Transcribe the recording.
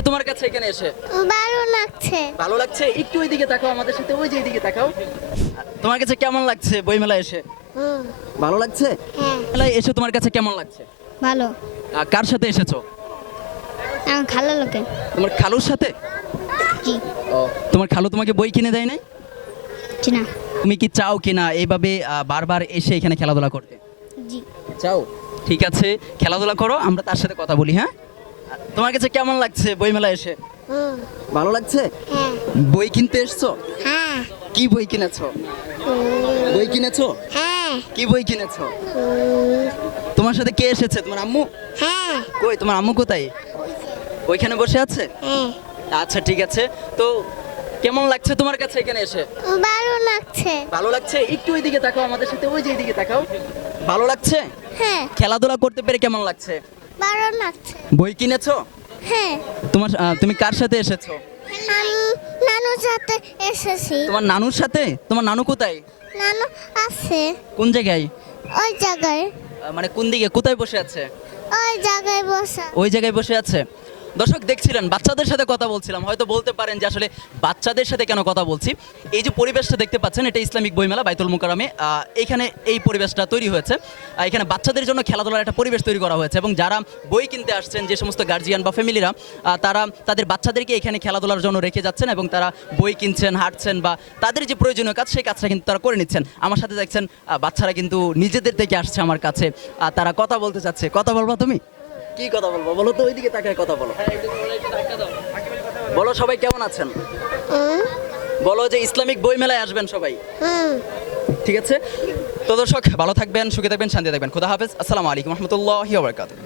লাগছে তোমার কাছে এখানে এসে? ভালো লাগছে। ভালো লাগছে? একটু ওইদিকে তাকাও আমাদের সাথে, ওই যে এইদিকে তাকাও। তোমার কাছে কেমন লাগছে বইমেলায় এসে? ভালো লাগছে? হ্যাঁ মেলায় এসে তোমার কাছে কেমন লাগছে? ভালো। কার সাথে এসেছো? আমার খালা লোকে। তোমার খালুর সাথে? জি। তোমার খালু তোমাকে বই কিনে দেয় নাই? জি না। তুমি কি চাও কিনা এইভাবে বারবার এসে এখানে খেলাধুলা করতে? জি। চাও? ঠিক আছে, খেলাধুলা করো, আমরা তার সাথে কথা বলি। হ্যাঁ, তোমার কাছে কেমন লাগছে বইমেলায় এসে? ভালো লাগছে? হ্যাঁ বই কিনতে এসছো? হ্যাঁ কি বই কিনেছো? বই কিনেছো? হ্যাঁ কি বই কিনেছো? তোমার সাথে কে এসেছে? তোমার আম্মু? হ্যাঁ কই তোমার আম্মু কোথায়? ওইখানে বসে আছে? হ্যাঁ আচ্ছা ঠিক আছে। তো কেমন লাগছে তোমার কাছে এখানে এসে? ভালো লাগছে। ভালো লাগছে? একটু ওইদিকে তাকাও আমাদের সাথে, ওই যে এইদিকে তাকাও। ভালো লাগছে? হ্যাঁ খেলাধুলা করতে পেরে কেমন লাগছে? ভালো লাগছে। বই কিনেছো? হ্যাঁ তুমি কার সাথে এসেছো? আমি নানুর সাথে এসেছি। তোমার নানুর সাথে? তোমার নানু কোথায়? নানু আছে কোন জায়গায়? ওই জায়গায়। মানে কোন দিকে, কোথায় বসে আছে? ওই জায়গায় বসা। ওই জায়গায় বসে আছে। দর্শক দেখছিলেন, বাচ্চাদের সাথে কথা বলছিলাম। হয়তো বলতে পারেন যে আসলে বাচ্চাদের সাথে কেন কথা বলছি। এই যে পরিবেশটা দেখতে পাচ্ছেন, এটা ইসলামিক বইমেলা বাইতুল মুকাররমে। এখানে এই পরিবেশটা তৈরি হয়েছে। এখানে বাচ্চাদের জন্য খেলাধুলার একটা পরিবেশ তৈরি করা হয়েছে, এবং যারা বই কিনতে আসছেন, যে সমস্ত গার্জিয়ান বা ফ্যামিলিরা, তারা তাদের বাচ্চাদেরকে এখানে খেলাধুলার জন্য রেখে যাচ্ছেন, এবং তারা বই কিনছেন, হাঁটছেন, বা তাদের যে প্রয়োজনীয় কাজ, সেই কাজটা কিন্তু তারা করে নিচ্ছেন। আমার সাথে দেখছেন বাচ্চারা কিন্তু নিজেদের থেকে আসছে আমার কাছে, তারা কথা বলতে চাচ্ছে। কথা বলবা তুমি? কি কথা বলবো বলো তো, ওইদিকে তাকায় কথা বলো। বলো সবাই কেমন আছেন? বলো যে ইসলামিক বই মেলায় আসবেন সবাই। ঠিক আছে। তো দর্শক ভালো থাকবেন, সুখে থাকবেন, শান্তি থাকবেন। খোদা হাফেজ। আসসালামু আলাইকুম রহমতুল্লাহি ওয়া বারাকাতুহু।